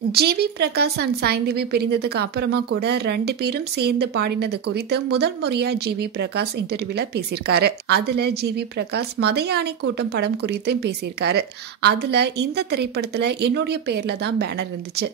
GV Prakash and Saindhavi பிரிந்ததுக்கு அப்புறமா கூட 2 பேரும் சேர்ந்து பாடினது குறித்து முதல் முறையா ஜிவி பிரகாஷ் இன்டர்வியூல பேசியிருக்காரு. அதுல ஜிவி பிரகாஷ் மதயானை கூட்டம் படம் குறித்து பேசியிருக்காரு. அதுல இந்த திரைப்படத்துல என்னுடைய பேர்ல தான் பேனர் இருந்துச்சு.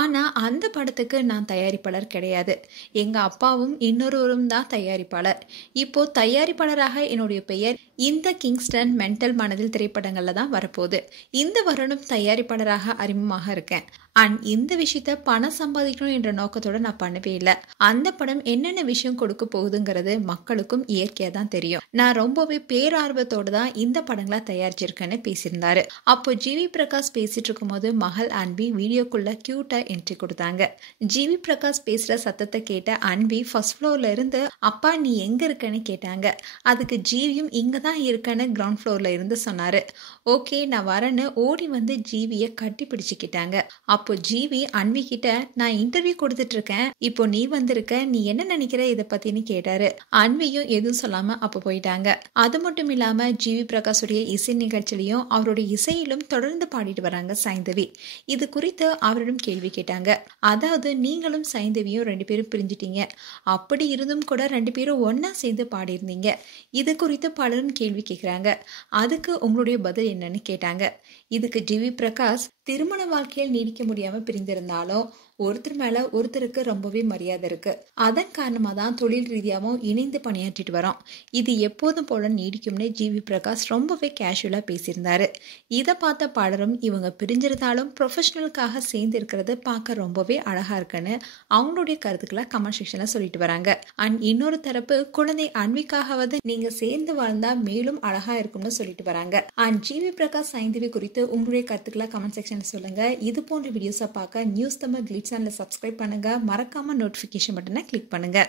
ஆனா அந்த படத்துக்கு நான் தயாரிப்பாளர் கிடையாது. எங்க அப்பாவும் இன்னொருவரும் தான் தயாரிப்பாளர். இப்போ தயாரிப்பாளராக என்னுடைய பெயர் இந்த கிங்ஸ்டன் மென்டல் மனதில் திரைப்படங்கள்ல தான் வரப்போகுது. இந்த வருடம் தயாரிப்பாளராக அறிமுகமாக இருக்கேன். அண்ட் இந்த விஷயத்த பணம் சம்பாதிக்கணும் என்ற நோக்கத்தோட நான் பண்ணவே இல்லை. அந்த படம் என்னென்ன விஷயம் கொடுக்க போகுதுங்கிறது மக்களுக்கும் இயற்கையா தான் தெரியும். நான் ரொம்பவே பேரார்வத்தோட தான் இந்த படங்களை தயாரிச்சிருக்கேன்னு பேசியிருந்தாரு. அப்போ ஜிவி பிரகாஷ் பேசிட்டு இருக்கும் போது மகள் அன்பி வீடியோக்குள்ள கியூட்டா என்ட்ரி கொடுத்தாங்க. ஜிவி பிரகாஷ் பேசுற சத்தத்தை கேட்ட அன்பி ஃபர்ஸ்ட் ஃப்ளோர்ல இருந்து அப்பா நீ எங்க இருக்கன்னு கேட்டாங்க. அதுக்கு ஜிவியும் இங்க தான் இருக்கன்னு கிரவுண்ட் ஃப்ளோர்ல இருந்து சொன்னாரு. ஓகே நான் வரேன்னு ஓடி வந்து ஜிவிய கட்டி பிடிச்சுக்கிட்டாங்க. அப்போ ஜிவி அன்வி கிட்ட நான் இன்டர்வியூ கொடுத்துட்டு இருக்கேன், இப்போ நீ வந்திருக்க, நீ என்ன நினைக்கிற இதை பத்தின்னு கேட்டாரு. அன்வியும் எதுவும் சொல்லாம அப்ப போயிட்டாங்க. அது மட்டும் இல்லாம ஜிவி பிரகாஷுடைய இசை நிகழ்ச்சியிலையும் அவருடைய இசையிலும் தொடர்ந்து பாடிட்டு வராங்க சாய்ந்தவி. இது குறித்து அவரிடம் கேள்வி கேட்டாங்க. அதாவது நீங்களும் சாய்ந்தவியும் 2 பேரும் பிரிஞ்சிட்டீங்க, அப்படி இருந்தும் கூட 2 பேரும் ஒன்னா சேர்ந்து பாடியிருந்தீங்க. இது குறித்து பலரும் கேள்வி கேட்கிறாங்க. அதுக்கு உங்களுடைய பதில் என்னன்னு கேட்டாங்க. இதுக்கு ஜிவி பிரகாஷ் திருமண வாழ்க்கையில் நீடிக்க முடியாம பிரிந்திருந்தாலும் ஒருத்தர் மேல ஒருத்தருக்கு ரொம்பவே மரியாதை இருக்கு. அதன் காரணமா தான் தொழில் ரீதியாகவும் இணைந்து பணியாற்றிட்டு வரோம். இது எப்போதும் போல நீடிக்கும்னு ஜிவி பிரகாஷ் ரொம்பவே கேஷுவலா பேசியிருந்தாரு. இதை பார்த்த பலரும் இவங்க பிரிஞ்சிருந்தாலும் ப்ரொஃபஷனலுக்காக சேர்ந்து இருக்கிறது பார்க்க ரொம்பவே அழகா இருக்குன்னு அவங்களுடைய கருத்துக்களை கமெண்ட் செக்ஷன்ல சொல்லிட்டு வராங்க. அண்ட் இன்னொரு தரப்பு குழந்தை அன்விக்காகவது நீங்க சேர்ந்து வாழ்ந்தா மேலும் அழகா இருக்கும்னு சொல்லிட்டு வராங்க. அண்ட் ஜிவி பிரகாஷ் சாய்ந்தவி குறித்து உங்களுடைய கருத்துக்களை கமெண்ட் செக்ஷன்ல சொல்லுங்க. இது போன்ற வீடியோஸை பார்க்க நியூஸ் தமிழ் கிளிட்ஸ் சேனலை சப்ஸ்கிரைப் பண்ணுங்க. மறக்காம நோட்டிபிகேஷன் பட்டனை கிளிக் பண்ணுங்க.